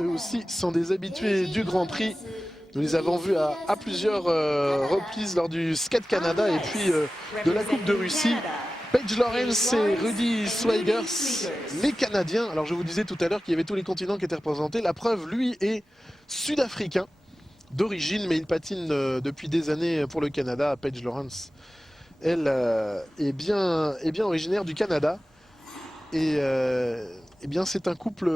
eux aussi sont des habitués du Grand Prix. Nous les avons vus à plusieurs reprises lors du Skate Canada et puis de la Coupe de Russie. Paige Lawrence et Rudy Swigers, les Canadiens. Alors je vous disais tout à l'heure qu'il y avait tous les continents qui étaient représentés. La preuve, lui, est sud-africain d'origine, mais il patine depuis des années pour le Canada. Paige Lawrence, elle, est bien originaire du Canada. Et eh bien c'est un couple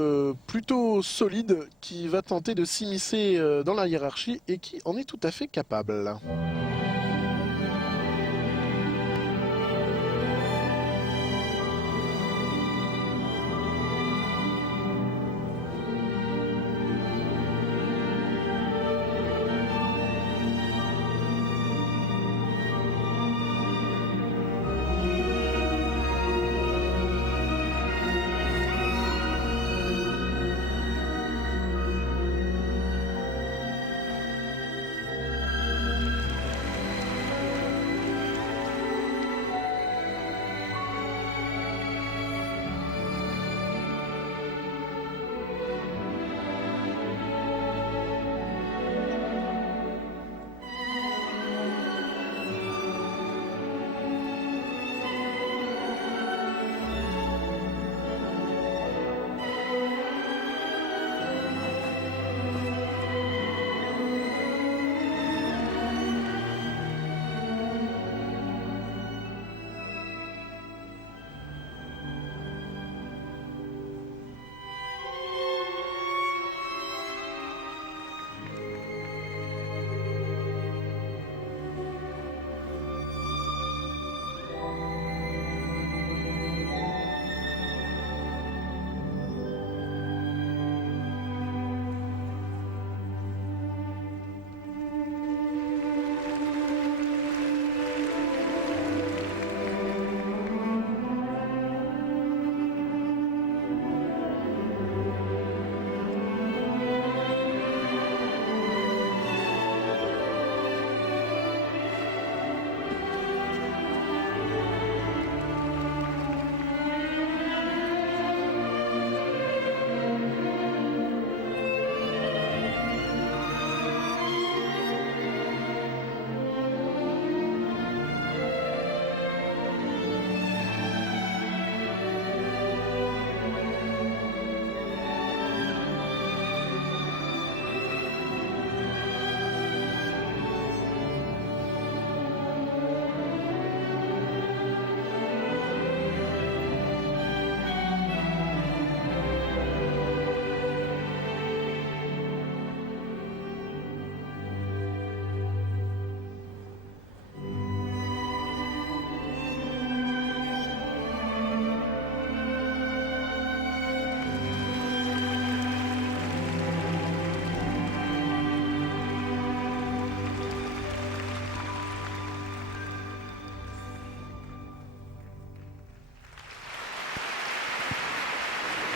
plutôt solide qui va tenter de s'immiscer dans la hiérarchie et qui en est tout à fait capable.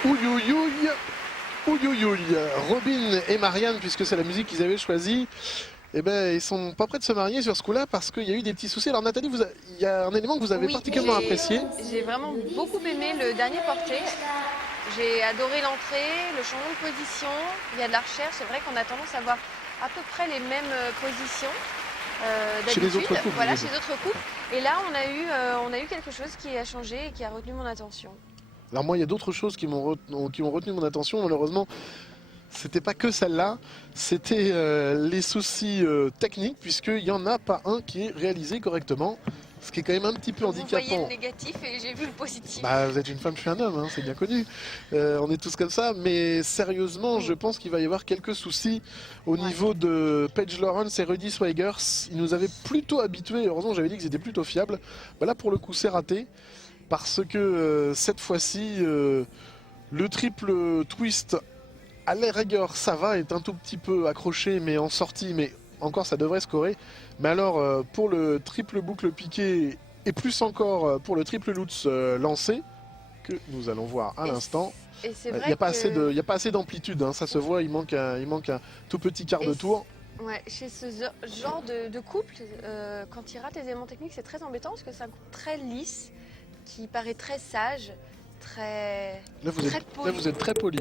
Ouïouïouï, ouïouïouï. Robin et Marianne, puisque c'est la musique qu'ils avaient choisie, eh ben, ils sont pas prêts de se marier sur ce coup-là parce qu'il y a eu des petits soucis. Alors Nathalie, il y a un élément que vous avez particulièrement apprécié. J'ai vraiment beaucoup aimé le dernier portrait. J'ai adoré l'entrée, le changement de position. Il y a de la recherche. C'est vrai qu'on a tendance à voir à peu près les mêmes positions Chez les autres couples. Voilà, chez d'autres couples. Et là, on a eu quelque chose qui a changé et qui a retenu mon attention. Alors moi, il y a d'autres choses qui ont retenu mon attention. Malheureusement, c'était pas que celle-là. C'était les soucis techniques, puisqu'il n'y en a pas un qui est réalisé correctement. Ce qui est quand même un petit peu handicapant. Vous voyez le négatif et j'ai vu le positif. Bah, vous êtes une femme, je suis un homme, hein, c'est bien connu. On est tous comme ça. Mais sérieusement, je pense qu'il va y avoir quelques soucis au niveau de Paige Lawrence et Rudy Swigers. Ils nous avaient plutôt habitués. Heureusement, j'avais dit qu'ils étaient plutôt fiables. Bah, là, pour le coup, c'est raté. Parce que cette fois-ci, le triple twist à la rigueur, ça va, est un tout petit peu accroché, mais en sortie, mais encore ça devrait scorer. Mais alors, pour le triple boucle piqué, et plus encore pour le triple lutz lancé, que nous allons voir à l'instant, il n'y a pas assez d'amplitude, hein, ça se voit, il manque un tout petit quart de tour. Ouais, chez ce genre de couple, quand il rate les éléments techniques, c'est très embêtant parce que c'est un couple très lisse, qui paraît très sage. très... Là, très poli. vous êtes très poli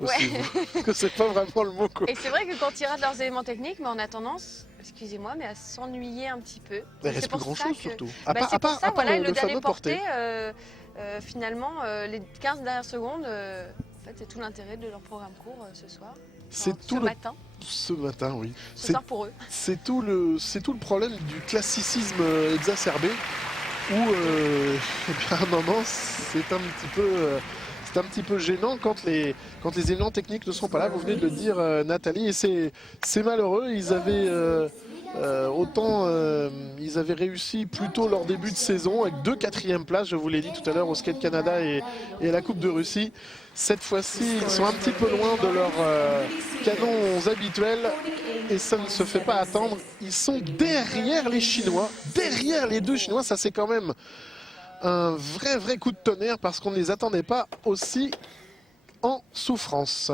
aussi. Ouais. Parce que c'est pas vraiment le mot, quoi. Et c'est vrai que quand ils ratent leurs éléments techniques, mais on a tendance, excusez-moi, mais à s'ennuyer un petit peu. Il reste plus grand-chose, surtout. À Bah, part, c'est à pour part, ça, à part voilà, le le dernier fameux porté. finalement, les 15 dernières secondes, en fait, c'est tout l'intérêt de leur programme court ce soir. C'est Enfin, tout ce le... matin, Ce matin, oui. ce soir pour eux. C'est tout le problème du classicisme exacerbé où, eh bien, à un moment, c'est un petit peu gênant quand les éléments techniques ne sont pas là. Vous venez de le dire, Nathalie, et c'est malheureux. Ils avaient ils avaient réussi plus tôt leur début de saison avec 2 quatrièmes places, je vous l'ai dit tout à l'heure, au Skate Canada et à la Coupe de Russie. Cette fois-ci, ils sont un petit peu loin de leurs canons habituels et ça ne se fait pas attendre. Ils sont derrière les Chinois, derrière les 2 Chinois. Ça, c'est quand même un vrai coup de tonnerre parce qu'on ne les attendait pas aussi en souffrance.